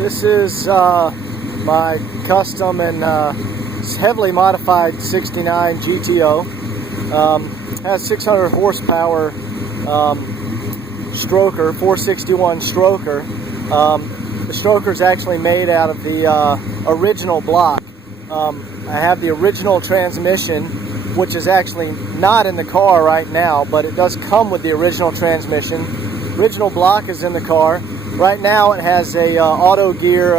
This is my custom and heavily modified 69 GTO. Has 600 horsepower stroker, 461 stroker. The stroker is actually made out of the original block. I have the original transmission, which is actually not in the car right now, but it does come with the original transmission. Original block is in the car. Right now it has a auto gear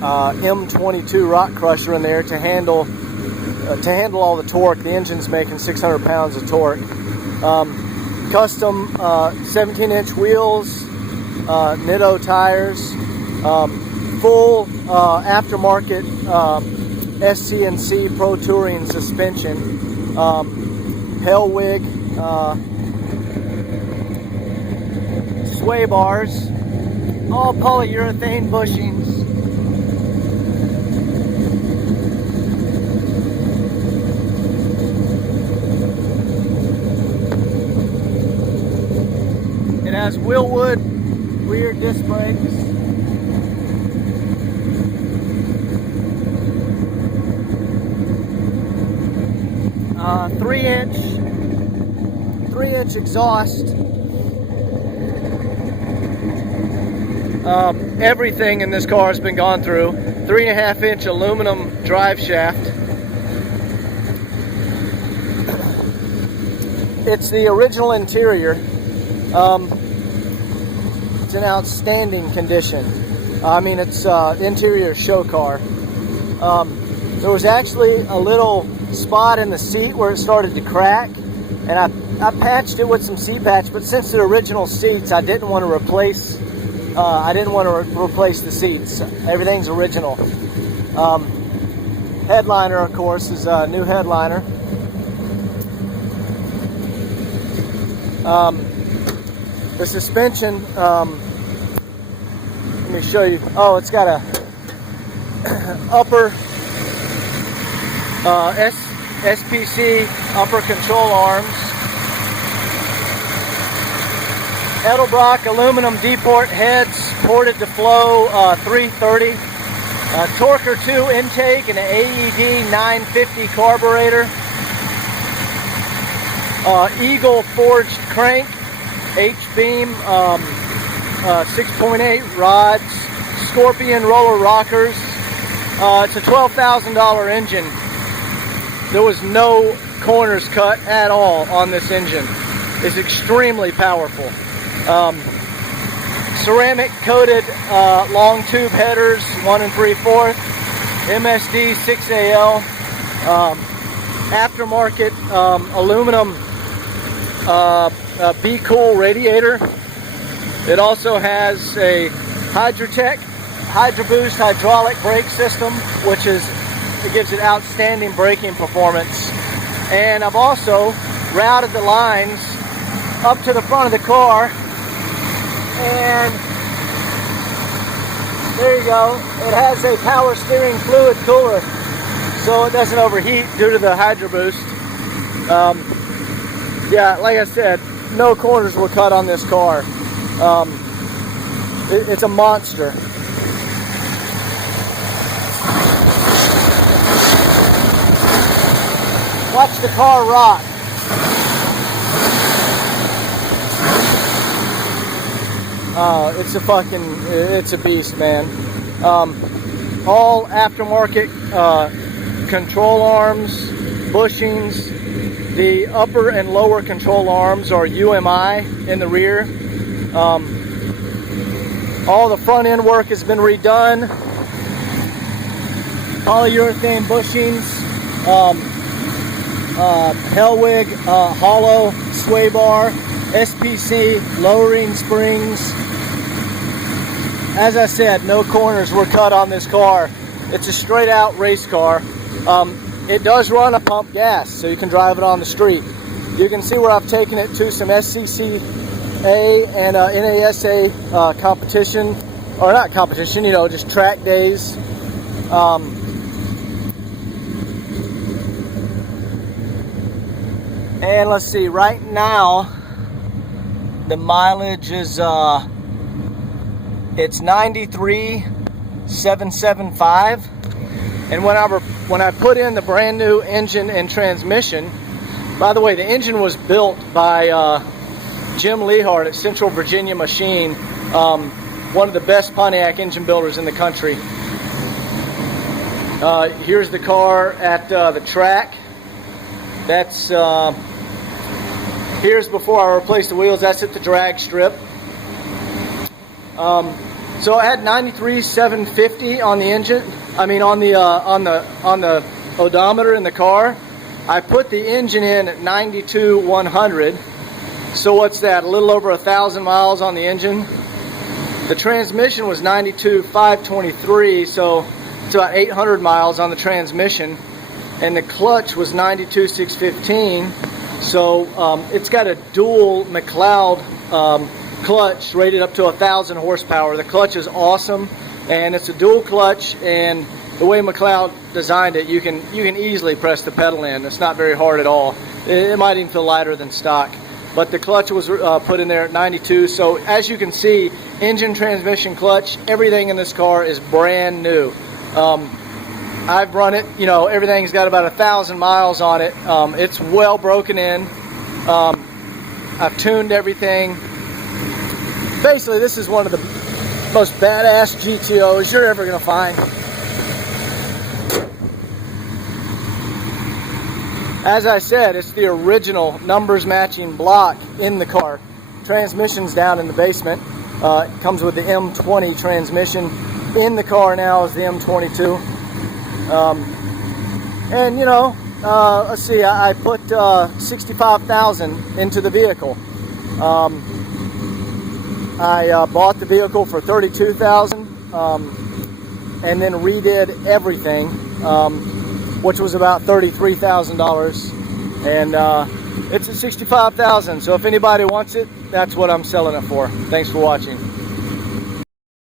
M22 rock crusher in there to handle all the torque. The engine's making 600 pounds of torque. Custom 17-inch wheels, Nitto tires, full aftermarket SC&C Pro Touring suspension, Hellwig sway bars, all polyurethane bushings. It has Willwood rear disc brakes. Three inch exhaust. Everything in this car has been gone through. 3.5 inch aluminum drive shaft. It's the original interior. It's in outstanding condition. I mean, it's interior show car. There was actually a little spot in the seat where it started to crack, and I patched it with some seat patch, but since they're original seats, I didn't want to replace the seats. Everything's original. Headliner, of course, is a new headliner. The suspension, let me show you. Oh, it's got a upper SPC upper control arms. Edelbrock aluminum D-port heads, ported to flow 330. Torquer 2 intake and an AED 950 carburetor. Eagle forged crank, H-beam, 6.8 rods, Scorpion roller rockers. It's a $12,000 engine. There was no corners cut at all on this engine. It's extremely powerful. Ceramic coated long tube headers, 1 3/4, MSD 6AL, aftermarket aluminum Be Cool radiator. It also has a Hydrotech Hydro Boost hydraulic brake system, which gives it outstanding braking performance. And I've also routed the lines up to the front of the car, and there you go. It has a power steering fluid cooler, so it doesn't overheat due to the Hydro Boost. Yeah, like I said, no corners were cut on this car. It's a monster. Watch the car rock. It's a beast, man. All aftermarket control arms, bushings. The upper and lower control arms are UMI in the rear. All the front end work has been redone. Polyurethane bushings. Hellwig hollow sway bar, SPC lowering springs. As I said, no corners were cut on this car. It's a straight out race car. It does run a pump gas, so you can drive it on the street. You can see where I've taken it to some SCCA and NASA competition, or not competition, just track days. And let's see, right now the mileage is It's 93,775. And when I put in the brand new engine and transmission, by the way, the engine was built by Jim Lehart at Central Virginia Machine, one of the best Pontiac engine builders in the country. Here's the car at the track. That's here's before I replaced the wheels. That's at the drag strip. So I had 93,750 on the engine. I mean on the odometer in the car. I put the engine in at 92,100. So what's that? A little over 1,000 miles on the engine. The transmission was 92,523. So it's about 800 miles on the transmission. And the clutch was 92,615. So it's got a dual McLeod clutch rated up to 1,000 horsepower. The clutch is awesome, and it's a dual clutch, and the way McLeod designed it, you can easily press the pedal in. It's not very hard at all. It might even feel lighter than stock, but the clutch was put in there at 92. So as you can see, engine, transmission, clutch, everything in this car is brand new. I've run it, you know, everything's got about 1,000 miles on it. It's well broken in. I've tuned everything. Basically, this is one of the most badass GTOs you're ever going to find. As I said, it's the original numbers matching block in the car. Transmission's down in the basement. It comes with the M20 transmission. In the car now is the M22. And you know, let's see, I put 65,000 into the vehicle. I bought the vehicle for 32,000, and then redid everything, which was about $33,000, and it's at 65,000. So if anybody wants it, that's what I'm selling it for. Thanks for watching.